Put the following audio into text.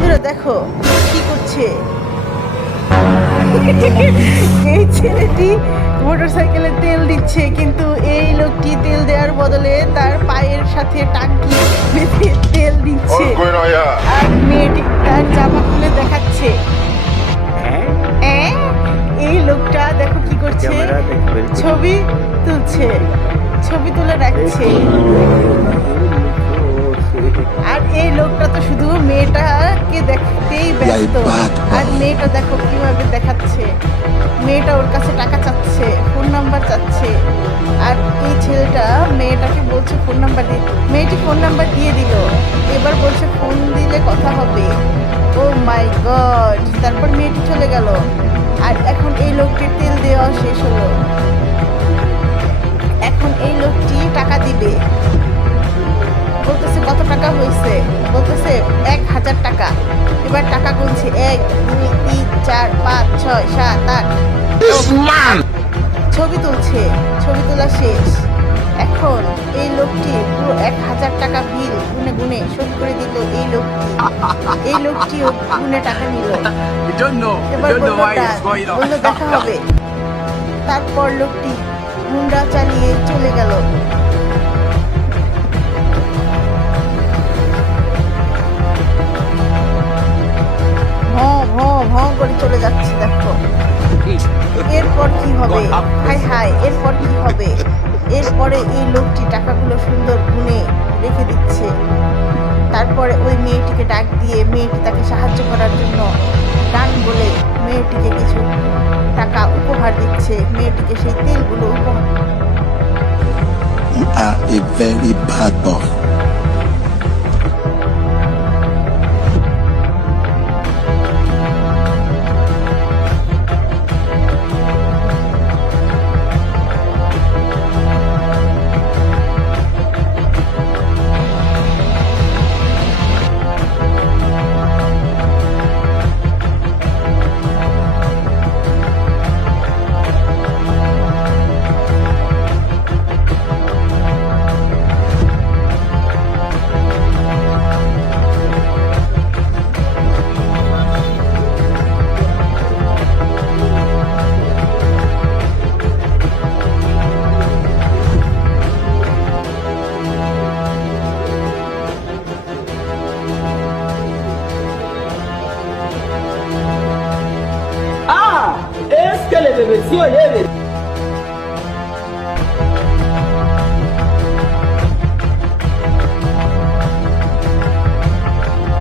বন্ধুরা দেখো কি করছে এই ছেলেটি মোটরসাইকেলে তেল দিচ্ছে, কিন্তু এই লোকটি তেল দেওয়ার বদলে তার পায়ের সাথে টাঙ্কি বেঁধে তেল দিচ্ছে। আর মেয়েটি তার জামা খুলে দেখাচ্ছে। এই লোকটা দেখো কি করছে, ছবি তুলছে, ছবি তুলে রাখছে। আর এই লোকটা তো শুধু মেয়েটাকে দেখতেই ব্যস্ত। আর মেয়েটা দেখো কিভাবে দেখাচ্ছে, মেয়েটা ওর কাছে টাকা চাচ্ছে, ফোন নাম্বার চাচ্ছে। আর এই ছেলেটা মেয়েটাকে বলছে ফোন নাম্বার দিয়ে, মেয়েটি ফোন নাম্বার দিয়ে দিল, এবার বলছে ফোন দিলে কথা হবে। ও মাই গড! তারপর মেয়েটি চলে গেল। আর এখন এই লোকটির তেল দেওয়া শেষ হলো। এখন এই লোকটি টাকা দিবে, বলতেছে কত টাকা হয়েছে, বলতেছে 1000 টাকা। এবার টাকা গুনছে 1 2 3 4 5 6 7 8। ছবি তুলছে, ছবি তোলা শেষ। এখন এই লোকটি পুরো 1000 টাকা বিল গুনে গুনে শোধ করে দিল। এই লোকটিও গুনে টাকা নিল। এবার বললো দেখা হবে। তারপর লোকটি হুন্ডা চালিয়ে চলে গেল। করে চলে যাচ্ছে। দেখো এরপর কি হবে, হায় হায়, এরপর কি হবে? এরপরে এই লোকটি টাকাগুলো সুন্দর গুনে রেখে দিচ্ছে। তারপরে ওই মেয়েটিকে ডাক দিয়ে মেয়েটি তাকে সাহায্য করার জন্য গান বলে মেয়েটিকে কিছু টাকা উপহার দিচ্ছে। মেয়েটিকে সেই তেলগুলো উপহার। You are a very bad boy. Esse que ele bebê, senhor, ele.